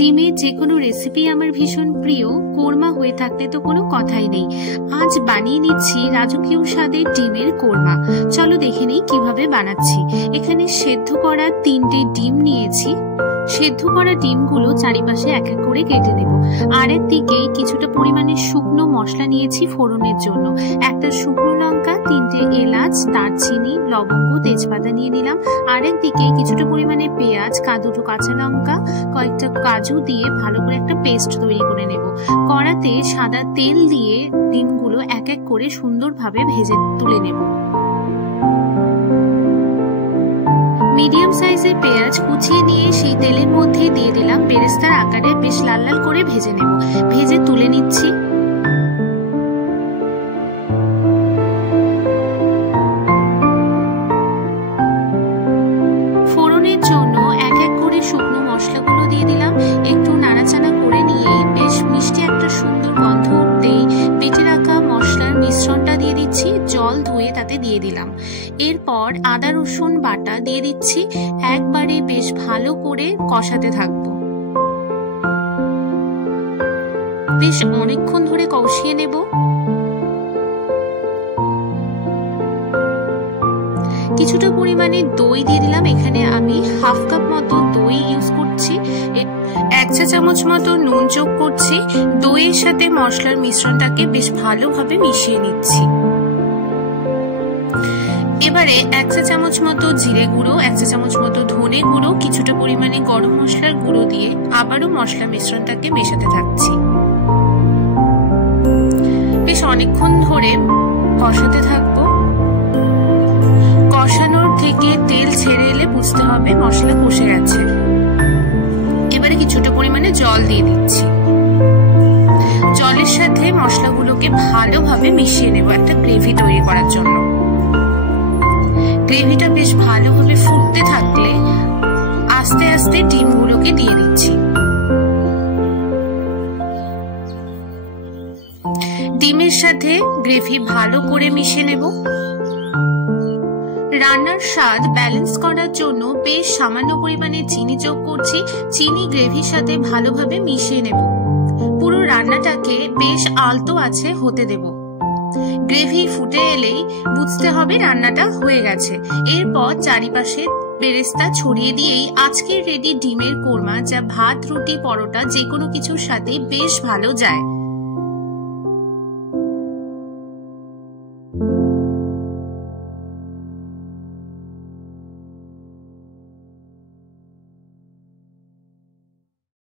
ডিমের যে কোনো রেসিপি আমার ভীষণ প্রিয়, কোরমা হয়ে থাকলে তো কোনো কথাই নেই। আজ বানিয়ে নিচ্ছি রাজকীয় স্বাদের ডিমের কোরমা। চলো দেখে নিই কিভাবে বানাচ্ছি। এখানে সেদ্ধ করা 3টে ডিম নিয়েছি। সেদ্ধ করা ডিমগুলো চারিপাশে এক এক করে কেটে নেব। আর একদিকে কিছুটা পরিমাণে শুকনো মশলা নিয়েছি ফোড়নের জন্য। একটা শুকনো লঙ্কা, 3টে এলাচ, দারচিনি, লবঙ্গ, তেজপাতা নিয়ে নিলাম। আর একদিকে কিছুটা পরিমাণে পেঁয়াজ, দুটো কাঁচা লঙ্কা, কয়েকটা কাজু দিয়ে ভালো করে একটা পেস্ট তৈরি করে নেব। কড়াতে সাদা তেল দিয়ে ডিমগুলো এক এক করে সুন্দরভাবে ভেজে তুলে নেব। মিডিয়াম সাইজের পেঁয়াজ কুচিয়ে নিয়ে সেই তেলের মধ্যে দিয়ে দিলাম। বেরেস্তার আকারে বেশ লাল লাল করে ভেজে নেব। ভেজে তুলে নিচ্ছি। ফোড়নের জন্য এক এক করে শুকনো মশলাগুলো দিয়ে দিলাম। একটু নাড়াচাড়া করে নিয়ে বেশ মিষ্টি একটা সুন্দর গন্ধ উঠতেই বেটে রাখা মশলার মিশ্রণটা দিয়ে দিচ্ছি। জল ধুয়ে তাতে দিয়ে দিলাম। এরপর আদা রসুন বাটা দিয়ে দিচ্ছি। একবারে বেশ ভালো করে কষাতে থাকবো। বেশ অনেকক্ষণ ধরে কষিয়ে নেব। কিছুটা পরিমাণে দই দিয়ে দিলাম। এখানে আমি হাফ কাপ মতো দই ইউজ করছি। 1 চা চামচ মতো নুন যোগ করছি। দইয়ের সাথে মশলার মিশ্রণটাকে বেশ ভালোভাবে মিশিয়ে নিচ্ছি। এবারে 1 চা চামচ মতো জিরে গুঁড়ো, 1 চা চামচ মতো ধনে গুঁড়ো, কিছুটা পরিমাণে গরম মশলার গুঁড়ো দিয়ে আবারও মশলা মিশ্রণটাকে মেশাতে থাকছি। বেশ অনেকক্ষণ ধরে কষাতে থাকবো। কষানোর থেকে তেল ছেড়ে এলে বুঝতে হবে মশলা কষে গেছে। এবারে কিছুটা পরিমাণে জল দিয়ে দিচ্ছি। জলের সাথে মশলাগুলোকে ভালোভাবে মিশিয়ে নেব একটা গ্রেভি তৈরি করার জন্য। গ্রেভিটা বেশ ভালোভাবে ফুটতে থাকলে আস্তে আস্তে ডিমগুলোকে দিয়ে দিচ্ছি। ডিমের সাথে গ্রেভি ভালো করে মিশিয়ে নেব। রান্নার স্বাদ ব্যালেন্স করার জন্য বেশ সামান্য পরিমাণে চিনি যোগ করছি। চিনি গ্রেভির সাথে ভালোভাবে মিশিয়ে নেব। পুরো রান্নাটাকে বেশ আলতো আছে হতে দেব। গ্রেভি ফুটে এলেই বুঝতে হবে রান্নাটা হয়ে গেছে। এরপর চারিপাশে বেরেস্তা ছড়িয়ে দিয়েই আজকের রেডি ডিমের কোরমা, যা ভাত, রুটি, পরোটা যে কোনো কিছুর সাথে বেশ ভালো যায়।